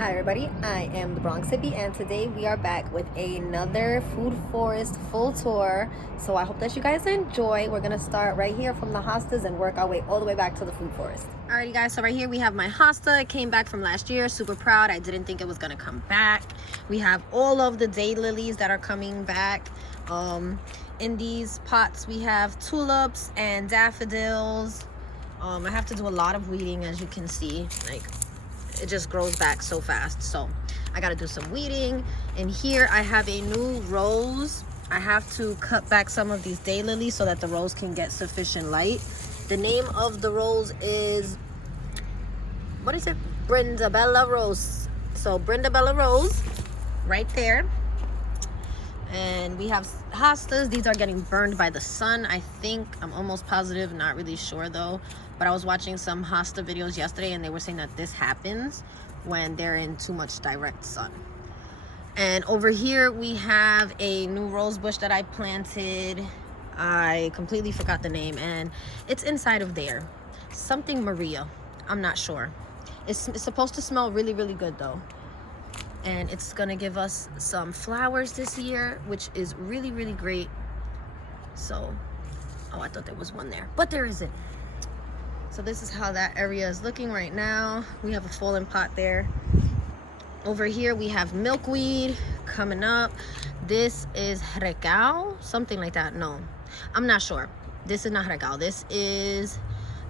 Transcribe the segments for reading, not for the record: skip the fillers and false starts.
Hi everybody, I am the Bronx hippie and today we are back with another food forest full tour. So I hope that you guys enjoy. We're gonna start right here from the Hostas and work our way all the way back to the food forest. Alrighty guys, so right here we have my Hosta. It came back from last year, super proud. I didn't think it was gonna come back. We have all of the daylilies that are coming back. In these pots we have tulips and daffodils. I have to do a lot of weeding, as you can see. Like, it just grows back so fast, so I gotta do some weeding. And here I have a new rose. I have to cut back some of these daylilies so that the rose can get sufficient light. The name of the rose is, what is it? Brindabella Rose. So Brindabella Rose right there. And we have hostas. These are getting burned by the sun, I think. I'm almost positive, not really sure though. But I was watching some hosta videos yesterday and they were saying that this happens when they're in too much direct sun. And over here we have a new rose bush that I planted. I completely forgot the name and it's inside of there. Something Maria, I'm not sure. It's supposed to smell really, really good though. And it's gonna give us some flowers this year, which is really, really great. So, oh, I thought there was one there, but there isn't. So this is how that area is looking right now. We have a fallen pot there. Over here we have milkweed coming up. This is recao, something like that. No, I'm not sure. This is not recao. This is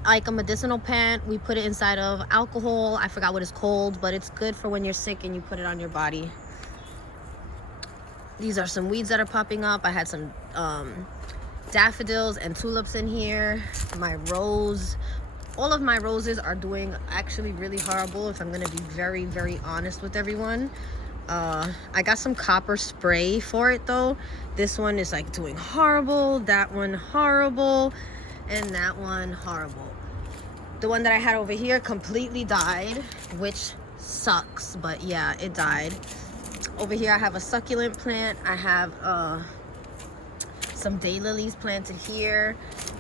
like a medicinal plant. We put it inside of alcohol. I forgot what it's called, but it's good for when you're sick and you put it on your body. These are some weeds that are popping up. I had some daffodils and tulips in here. My rose, all of my roses are doing actually really horrible, if I'm gonna be very, very honest with everyone. I got some copper spray for it though. This one is like doing horrible, that one horrible, and that one horrible. The one that I had over here completely died, which sucks, but yeah, it died. Over here I have a succulent plant. I have some daylilies planted here,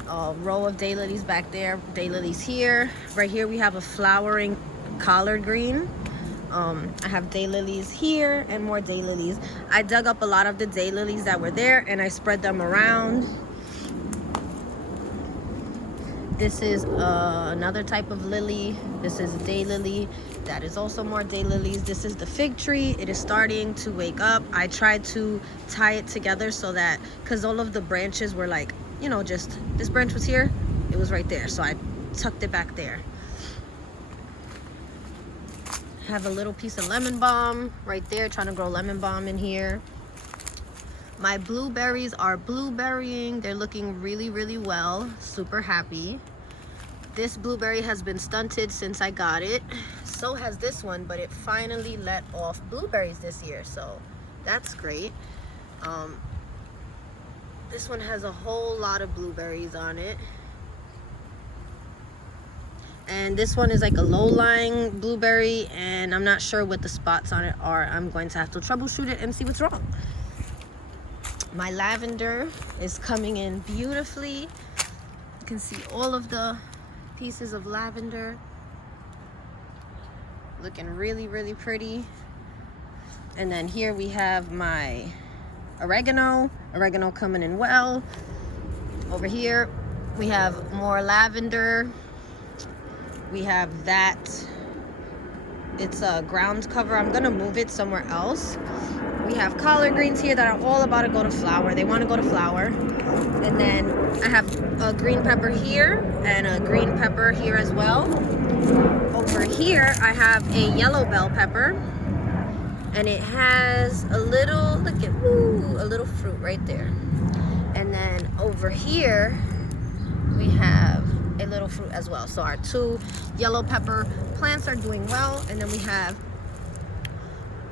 a row of daylilies back there, daylilies here. Right here we have a flowering collard green. I have daylilies here and more daylilies. I dug up a lot of the daylilies that were there and I spread them around. This is another type of lily. This is a daylily. That is also more daylilies. This is the fig tree. It is starting to wake up. I tried to tie it together so that, because all of the branches were like, you know, just this branch was here, it was right there. So I tucked it back there. Have a little piece of lemon balm right there, trying to grow lemon balm in here. My blueberries are blueberrying. They're looking really, really well. Super happy. This blueberry has been stunted since I got it. So has this one, but it finally let off blueberries this year. So that's great. This one has a whole lot of blueberries on it. And this one is like a low-lying blueberry, and I'm not sure what the spots on it are. I'm going to have to troubleshoot it and see what's wrong. My lavender is coming in beautifully. You can see all of the pieces of lavender. Looking really, really pretty. And then here we have my oregano. Oregano coming in well. Over here we have more lavender. We have that. It's a ground cover. I'm gonna move it somewhere else. We have collard greens here that are all about to go to flower. They want to go to flower. And then I have a green pepper here and a green pepper here as well. Over here I have a yellow bell pepper, and it has a little, look at, ooh, a little fruit right there. And then over here we have a little fruit as well. So our two yellow pepper plants are doing well. And then we have,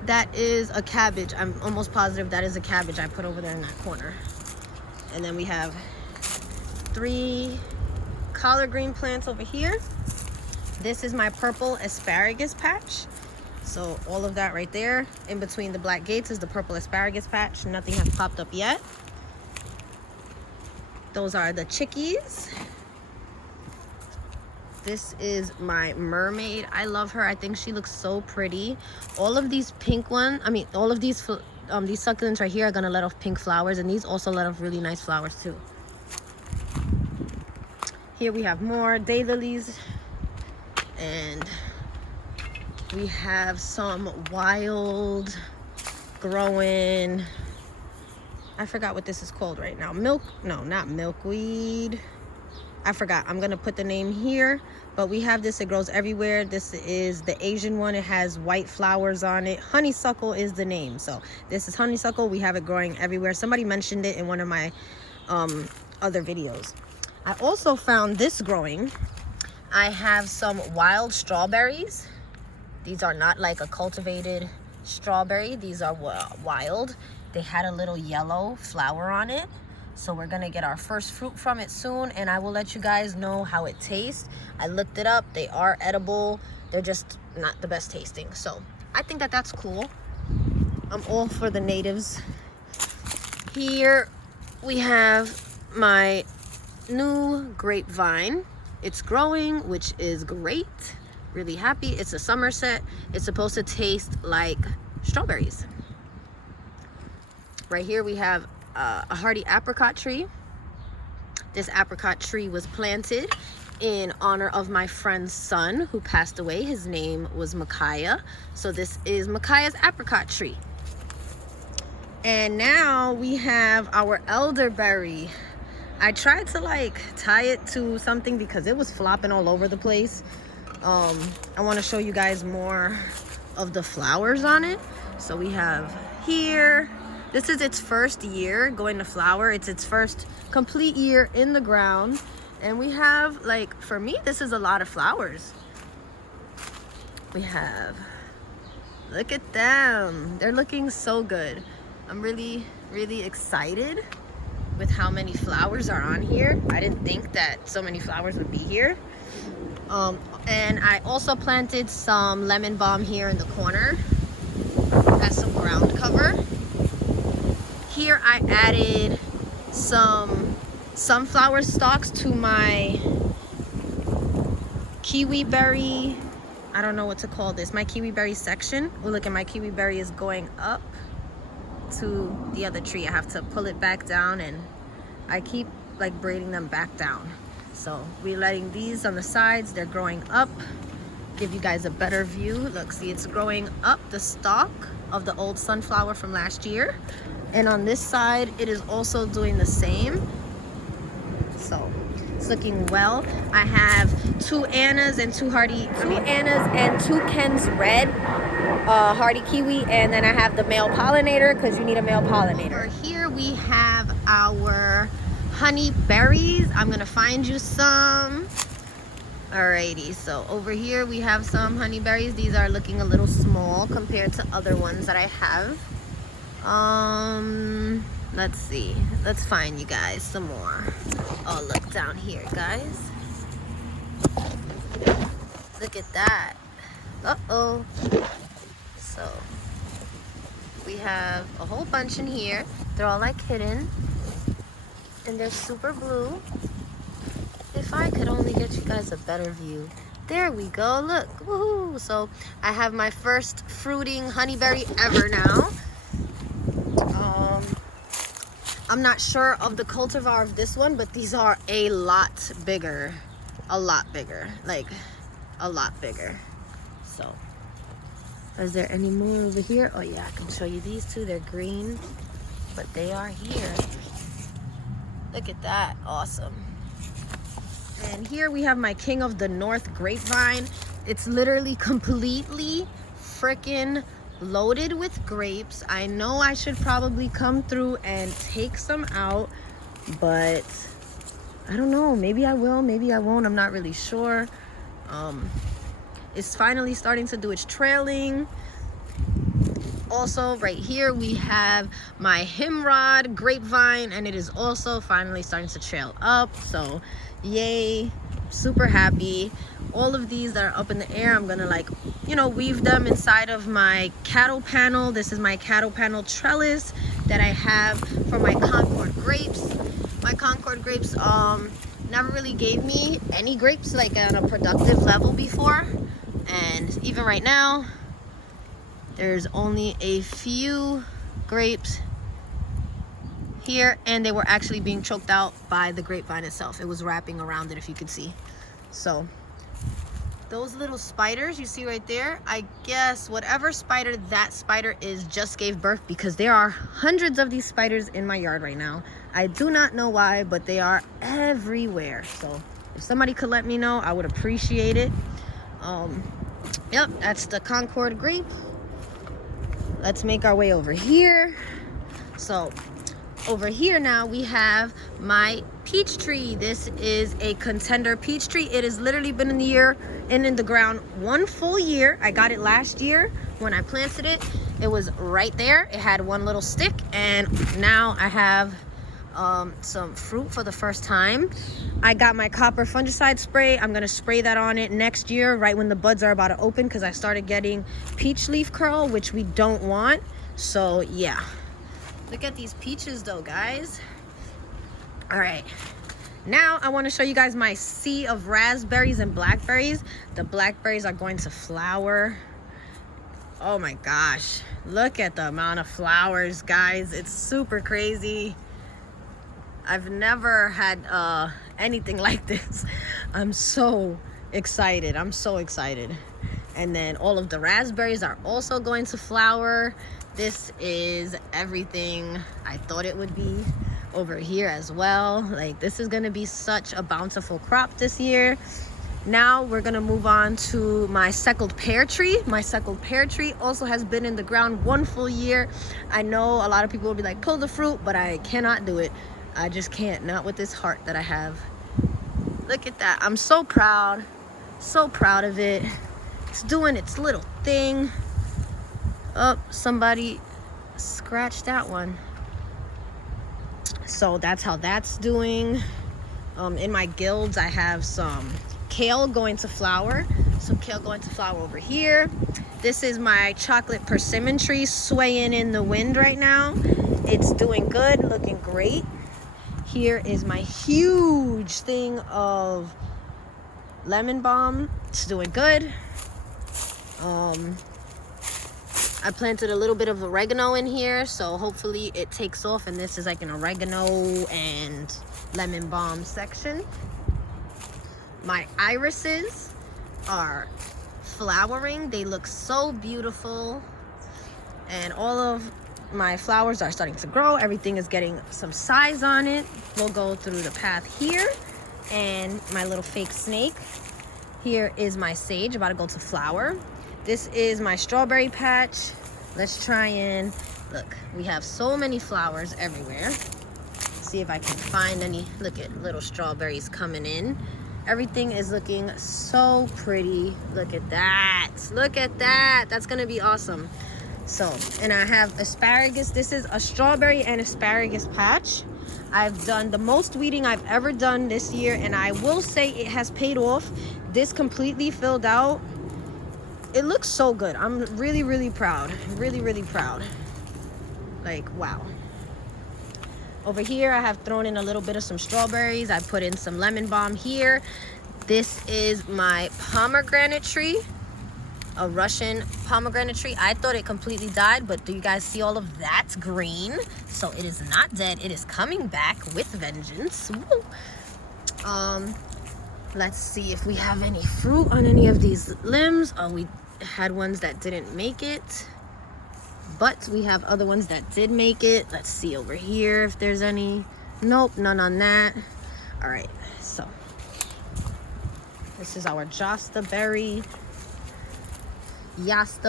that is a cabbage. I'm almost positive that is a cabbage I put over there in that corner. And then we have 3 collard green plants over here. This is my purple asparagus patch. So all of that right there in between the black gates is the purple asparagus patch. Nothing has popped up yet. Those are the chickies. This is my mermaid. I love her. I think she looks so pretty. All of these pink ones, I mean, all of these succulents right here are gonna let off pink flowers, and these also let off really nice flowers too. Here we have more daylilies, and we have some wild growing, I forgot what this is called right now. No, not milkweed. I forgot. I'm gonna put the name here, but we have this. It grows everywhere. This is the Asian one. It has white flowers on it. Honeysuckle is the name. So this is honeysuckle. We have it growing everywhere. Somebody mentioned it in one of my other videos. I also found this growing. I have some wild strawberries. These are not like a cultivated strawberry. These are wild. They had a little yellow flower on it. So we're gonna get our first fruit from it soon, and I will let you guys know how it tastes. I looked it up. They are edible. They're just not the best tasting. So I think that that's cool. I'm all for the natives. Here we have my new grapevine. It's growing, which is great. Really happy. It's a Somerset. It's supposed to taste like strawberries. Right here we have a hardy apricot tree. This apricot tree was planted in honor of my friend's son who passed away. His name was Micaiah. So this is Micaiah's apricot tree. And now we have our elderberry. I tried to like tie it to something because it was flopping all over the place. I want to show you guys more of the flowers on it. So we have here, this is its first year going to flower. It's its first complete year in the ground. And we have, like, for me, this is a lot of flowers. We have, look at them. They're looking so good. I'm really, really excited with how many flowers are on here. I didn't think that so many flowers would be here. And I also planted some lemon balm here in the corner as some ground cover. Here I added some sunflower stalks to my kiwi berry, I don't know what to call this, my kiwi berry section. Oh, look, at my kiwi berry is going up to the other tree. I have to pull it back down, and I keep like braiding them back down. So we're letting these on the sides, they're growing up. Give you guys a better view. Look, see, it's growing up the stalk of the old sunflower from last year. And on this side, it is also doing the same. So it's looking well. I have two Annas and two Ken's red hardy kiwi, and then I have the male pollinator because you need a male pollinator. Over here we have our honeyberries. I'm gonna find you some. Alrighty, so over here we have some honeyberries. These are looking a little small compared to other ones that I have. Let's see. Let's find you guys some more. Oh, look down here, guys. Look at that. Uh-oh. So we have a whole bunch in here. They're all like hidden, and they're super blue. If I could only get you guys a better view. There we go. Look. Woohoo. So I have my first fruiting honeyberry ever now. I'm not sure of the cultivar of this one, but these are a lot bigger. A lot bigger. Like, a lot bigger. So, is there any more over here? Oh yeah, I can show you these two. They're green, but they are here. Look at that. Awesome. And here we have my King of the North grapevine. It's literally completely freaking loaded with grapes. I know I should probably come through and take some out, but I don't know. Maybe I will, maybe I won't. I'm not really sure. It's finally starting to do its trailing. Also, right here we have my Himrod grapevine, and it is also finally starting to trail up. So yay, super happy. All of these that are up in the air, I'm gonna, like, you know, weave them inside of my cattle panel. This is my cattle panel trellis that I have for my Concord grapes. My Concord grapes, never really gave me any grapes like on a productive level before. And even right now, there's only a few grapes here, and they were actually being choked out by the grapevine itself. It was wrapping around it, if you could see. So those little spiders you see right there, I guess whatever spider that spider is just gave birth, because there are hundreds of these spiders in my yard right now. I do not know why, but they are everywhere. So if somebody could let me know, I would appreciate it. Yep, that's the Concord grape. Let's make our way over here. So over here now we have my peach tree. This is a contender peach tree. It has literally been in the ground 1 full year. I got it last year when I planted it. It was right there. It had one little stick, and now I have some fruit for the first time. I got my copper fungicide spray. I'm gonna spray that on it next year, right when the buds are about to open, because I started getting peach leaf curl, which we don't want. So yeah, look at these peaches though, guys. All right, now I want to show you guys my sea of raspberries and blackberries. The blackberries are going to flower. Oh my gosh, look at the amount of flowers, guys. It's super crazy. I've never had anything like this. I'm so excited. I'm so excited. And then all of the raspberries are also going to flower. This is everything I thought it would be over here as well. Like, this is gonna be such a bountiful crop this year. Now we're gonna move on to my suckled pear tree. My suckled pear tree also has been in the ground 1 full year. I know a lot of people will be like, pull the fruit, but I cannot do it. I just can't, not with this heart that I have. Look at that. I'm so proud of it. It's doing its little thing. Oh, somebody scratched that one. So that's how that's doing. In my guilds, I have some kale going to flower. Some kale going to flower over here. This is my chocolate persimmon tree swaying in the wind right now. It's doing good, looking great. Here is my huge thing of lemon balm. It's doing good. I planted a little bit of oregano in here, so hopefully it takes off, and this is like an oregano and lemon balm section. My irises are flowering. They look so beautiful, and all of my flowers are starting to grow. Everything is getting some size on it. We'll go through the path here, and my little fake snake. Here is my sage about to go to flower. This is my strawberry patch. Let's try and look. We have so many flowers everywhere. See if I can find any. Look at little strawberries coming in. Everything is looking so pretty. Look at that. Look at that. That's gonna be awesome. So, and I have asparagus. This is a strawberry and asparagus patch. I've done the most weeding I've ever done this year, and I will say it has paid off. This completely filled out. It looks so good. I'm really, really proud. Really, really proud. Like, wow. Over here, I have thrown in a little bit of some strawberries. I put in some lemon balm here. This is my pomegranate tree. A Russian pomegranate tree. I thought it completely died, but do you guys see all of that green? So it is not dead. It is coming back with vengeance. Woo. Let's see if we have any fruit on any of these limbs. Oh, we had ones that didn't make it, but we have other ones that did make it. Let's see over here if there's any. Nope, none on that. All right, so this is our Berry.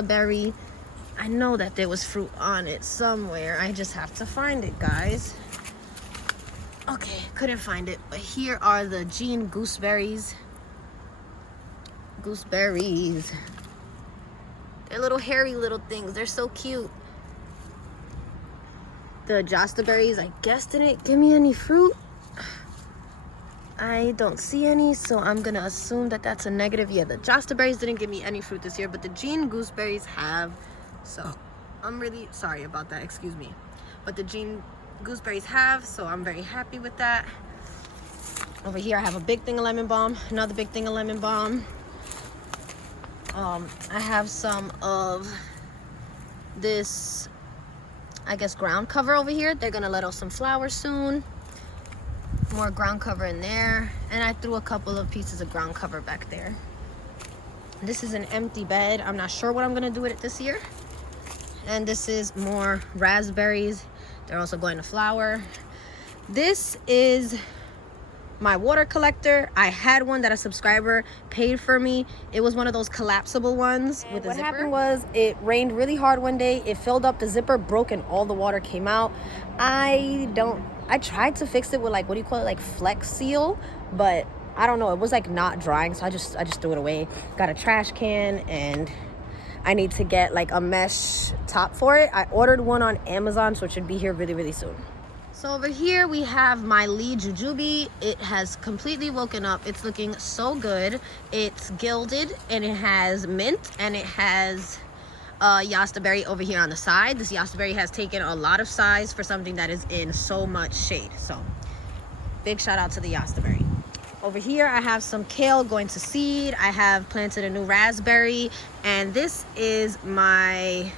Berry. I know that there was fruit on it somewhere. I just have to find it, guys. Okay, couldn't find it, but here are the Gooseberries. Gooseberries. They're little hairy little things. They're so cute. The Berries, I guess, didn't give me any fruit. I don't see any, so I'm gonna assume that that's a negative. Yeah, the Berries didn't give me any fruit this year, but the Gooseberries have. So I'm really sorry about that, excuse me. But the Gooseberries have, so I'm very happy with that. Over here I have a big thing of lemon balm, another big thing of lemon balm. I have some of this, I guess, ground cover over here. They're gonna let out some flowers soon. More ground cover in there, and I threw a couple of pieces of ground cover back there. This is an empty bed. I'm not sure what I'm gonna do with it this year. And this is more raspberries. They're also going to flower. This is my water collector. I had one that a subscriber paid for me. It was one of those collapsible ones with a zipper. What happened was it rained really hard one day. It filled up the zipper, broke, and all the water came out. I tried to fix it with, like, what do you call it, like Flex Seal, but I don't know, it was like not drying, so I just threw it away. Got a trash can, and I need to get like a mesh top for it. I ordered one on Amazon, so it should be here really, really soon. So over here we have my Lee Jujube. It has completely woken up. It's looking so good. It's gilded, and it has mint, and it has Yostaberry over here on the side. This Yostaberry has taken a lot of size for something that is in so much shade. So big shout out to the Yostaberry. Over here I have some kale going to seed. I have planted a new raspberry, and this is my,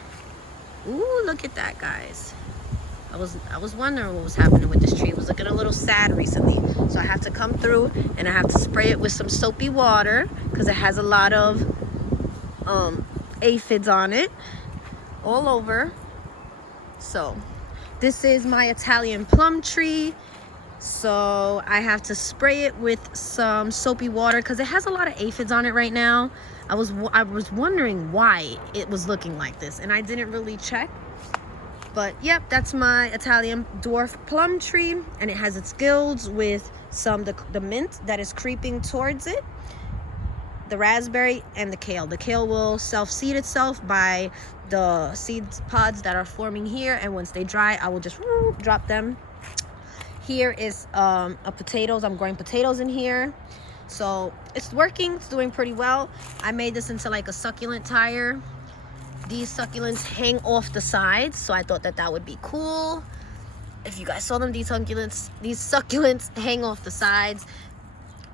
ooh, look at that, guys. I was wondering what was happening with this tree. It was looking a little sad recently, so I have to come through and I have to spray it with some soapy water because it has a lot of aphids on it all over. So this is my Italian plum tree, so I have to spray it with some soapy water because it has a lot of aphids on it right now. I was wondering why it was looking like this, and I didn't really check. But yep, that's my Italian dwarf plum tree, and it has its gills with some the mint that is creeping towards it, the raspberry, and the kale. The kale will self-seed itself by the seed pods that are forming here, and once they dry, I will just drop them. Here is potatoes. I'm growing potatoes in here, so it's working. It's doing pretty well. I made this into like a succulent tire. These succulents hang off the sides, so I thought that would be cool. If you guys saw them, these succulents hang off the sides.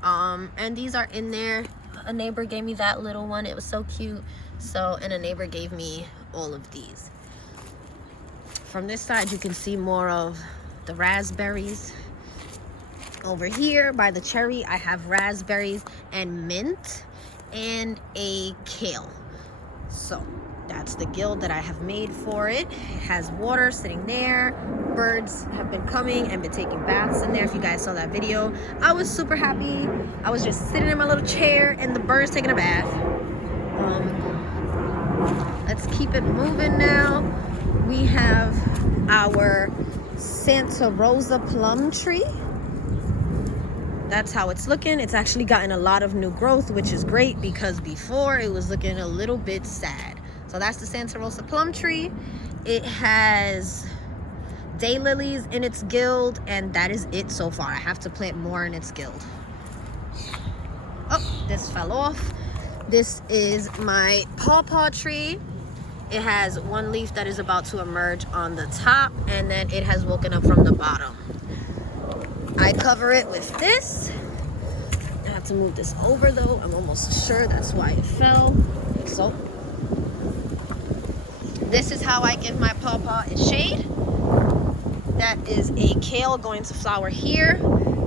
And these are in there. A neighbor gave me that little one. It was so cute. And a neighbor gave me all of these. From this side, you can see more of the raspberries. Over here by the cherry, I have raspberries and mint and a kale. So that's the gill that I have made for it. It has water sitting there. Birds have been coming and been taking baths in there. If you guys saw that video, I was super happy. I was just sitting in my little chair and the birds taking a bath. Let's keep it moving now. We have our Santa Rosa plum tree. That's how it's looking. It's actually gotten a lot of new growth, which is great because before it was looking a little bit sad. So that's the Santa Rosa plum tree. It has daylilies in its guild, and that is it so far. I have to plant more in its guild. Oh, this fell off. This is my Paw Paw tree. It has one leaf that is about to emerge on the top, and then it has woken up from the bottom. I cover it with this. I have to move this over though. I'm almost sure that's why it fell. So this is how I give my pawpaw its shade. That is a kale going to flower here.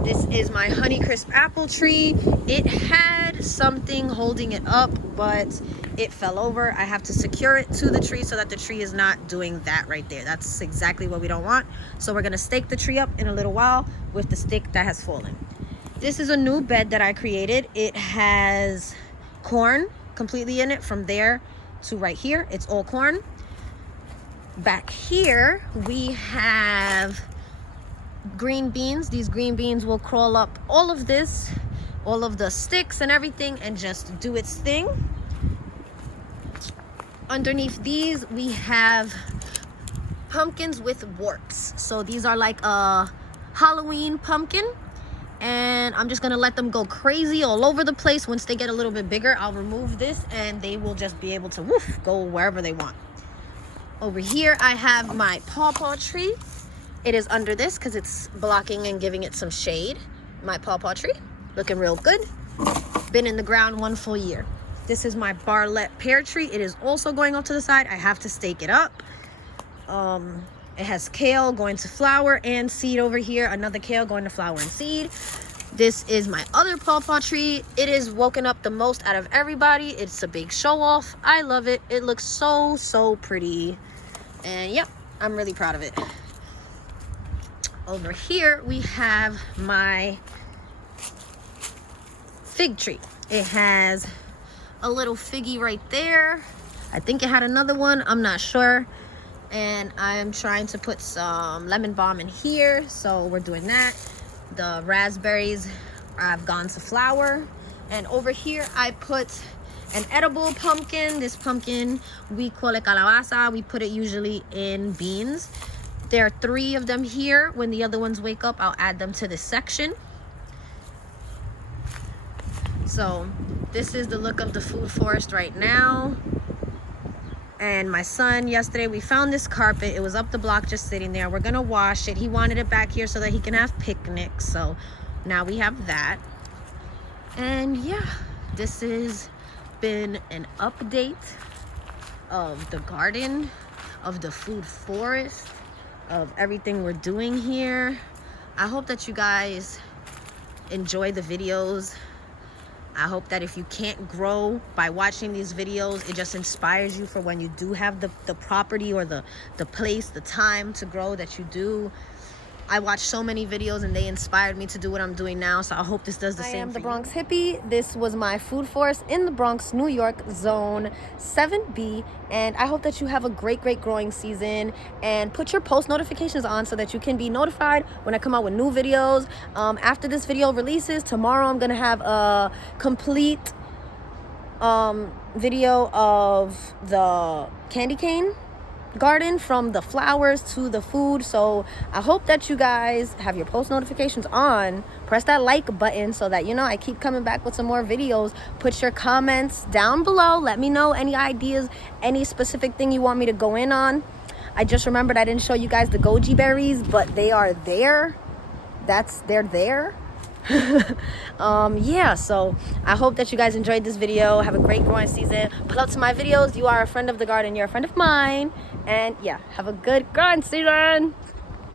This is my Honeycrisp apple tree. It had something holding it up, but it fell over. I have to secure it to the tree so that the tree is not doing that right there. That's exactly what we don't want. So we're gonna stake the tree up in a little while with the stick that has fallen. This is a new bed that I created. It has corn completely in it from there to right here. It's all corn. Back here we have green beans. These green beans will crawl up all of this, all of the sticks and everything, and just do its thing. Underneath these we have pumpkins with warts. So these are like a Halloween pumpkin, and I'm just gonna let them go crazy all over the place. Once they get a little bit bigger, I'll remove this and they will just be able to go wherever they want. Over here I have my Paw Paw tree. It is under this because it's blocking and giving it some shade. my Paw Paw tree, looking real good. Been in the ground 1 full year. This is my Bartlett pear tree. It is also going off to the side. I have to stake it up. It has kale going to flower and seed over here. Another kale going to flower and seed. This is my other Paw Paw tree. It is woken up the most out of everybody. It's a big show off. I love it. It looks so pretty. And yep, I'm really proud of it. Over here we have my fig tree. It has a little figgy right there. I think it had another one, I'm not sure. And I'm trying to put some lemon balm in here, so we're doing that. The raspberries have gone to flower. And over here I put an edible pumpkin. This pumpkin, we call it calabaza. We put it usually in beans. There are 3 of them here. When the other ones wake up, I'll add them to this section. So this is the look of the food forest right now. And my son, yesterday we found this carpet. It was up the block just sitting there. We're gonna wash it. He wanted it back here so that he can have picnics. So now we have that. And yeah, this has been an update of the garden, of the food forest, of everything we're doing here. I hope that you guys enjoy the videos. I hope that if you can't grow by watching these videos, it just inspires you for when you do have the property or the place, the time to grow, that you do. I watched so many videos and they inspired me to do what I'm doing now, so I hope this does the same for you. I am the Bronx hippie. This was my food forest in the Bronx, New York, zone 7B, and I hope that you have a great growing season, and put your post notifications on so that you can be notified when I come out with new videos. After this video releases tomorrow, I'm gonna have a complete video of the candy cane garden, from the flowers to the food. So I hope that you guys have your post notifications on. Press that like button so that, you know, I keep coming back with some more videos. Put your comments down below. Let me know any ideas, any specific thing you want me to go in on. I just remembered I didn't show you guys the Goji Berries, but they are there. They're there. Yeah, so I hope that you guys enjoyed this video. Have a great growing season. Pull up to my videos. You are a friend of the garden, you're a friend of mine. And yeah, have a good growing season.